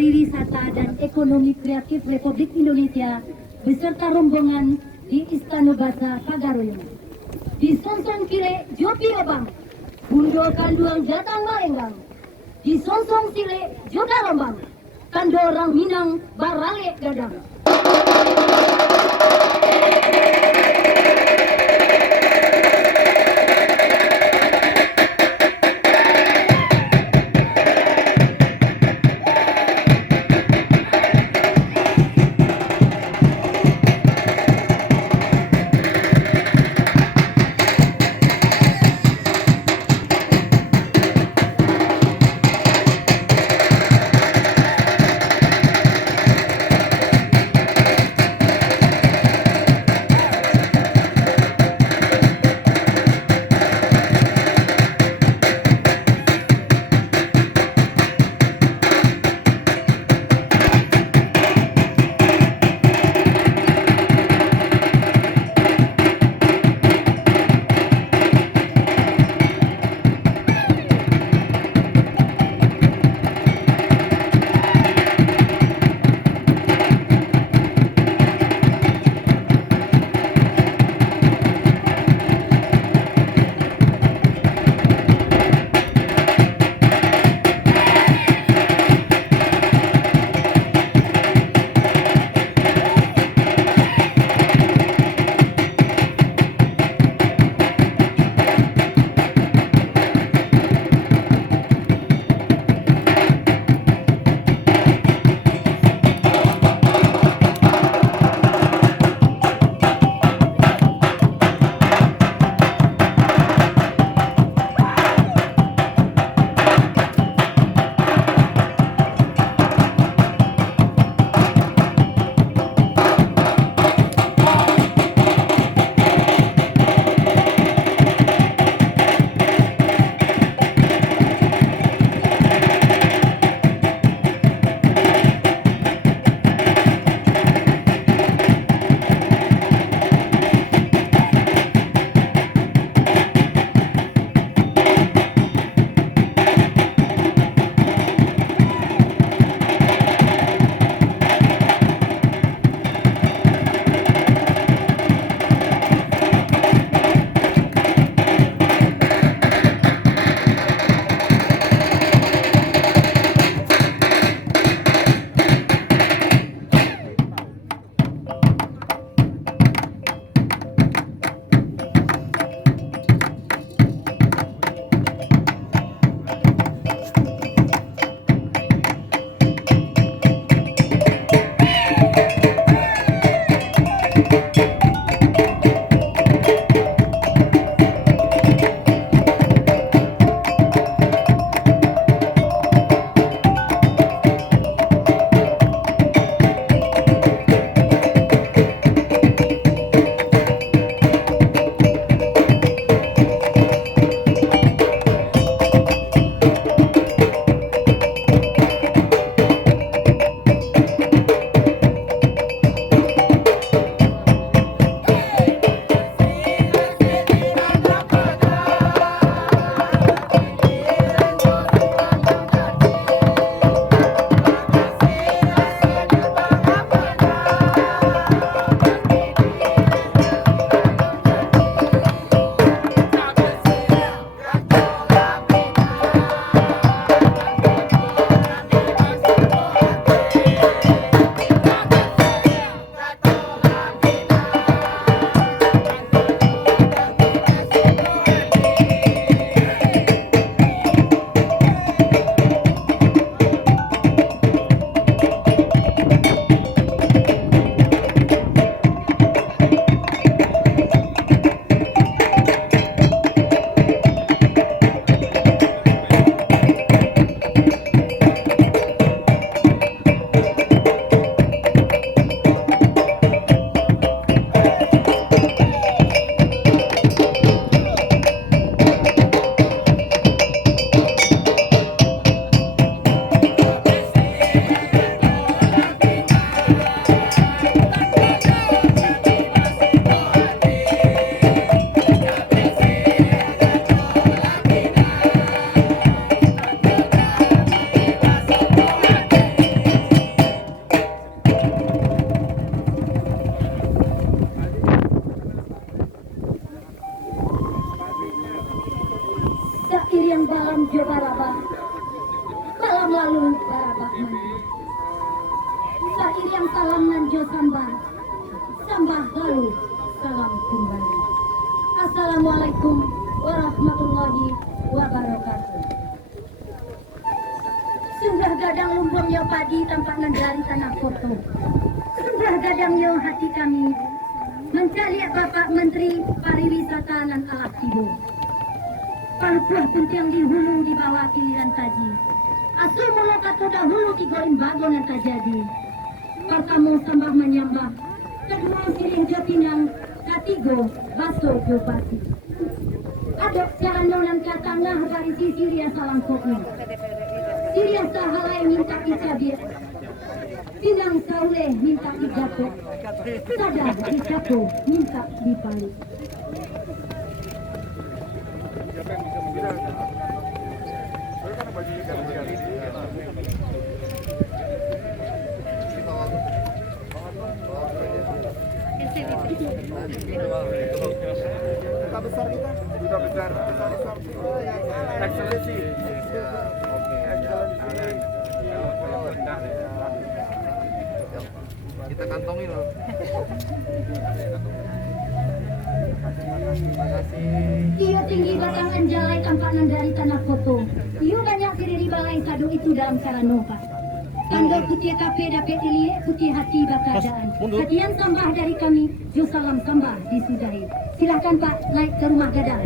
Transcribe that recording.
Pariwisata dan Ekonomi Kreatif Republik Indonesia beserta rombongan di Istana Basa Pagaroyong. Di Sonsong Kile Jopi Obang, Bundo Kanduang Jatang Malenggang. Di Sonsong Sile Joda Rombang, Kando Orang Minang Barale Gadang. Bapak Menteri. Sairiang salam nanjo sambah, sambah lalu salam kembali. Assalamualaikum warahmatullahi wabarakatuh. Sungguh gadang lumbung yo padi tampak dari tanah foto. Sungguh gadang yo hati kami mencari Bapak Menteri Pariwisata dan Alat Tibo. Palupuh puntiang di hulu di bawah pilihan taji. Asul mulu kato dahulu di gorim bago nan tajadi. Pertama sambah menyambah, kedua siring jopinang, ketiga baso jopati. Adok jalan nonan katangah dari sisi ria salang kopi. Siria sahalai minta icabir. Pinang sauleh minta dijatuh. Sadar dijatuh minta dibalik. Duta besar kita, duta besar, Excellency. Kita kantongin loh. Terima kasih. Iyo tinggi batang anjalai tampanan dari tanah foto. Iyo banyak diri balai sadu itu dalam Saranoka. Tanggal putih kafe dapat dilihat putih hati bakadaan. Hadian sambah dari kami, jo salam sambah disudahi. Silahkan Pak naik ke rumah gadang.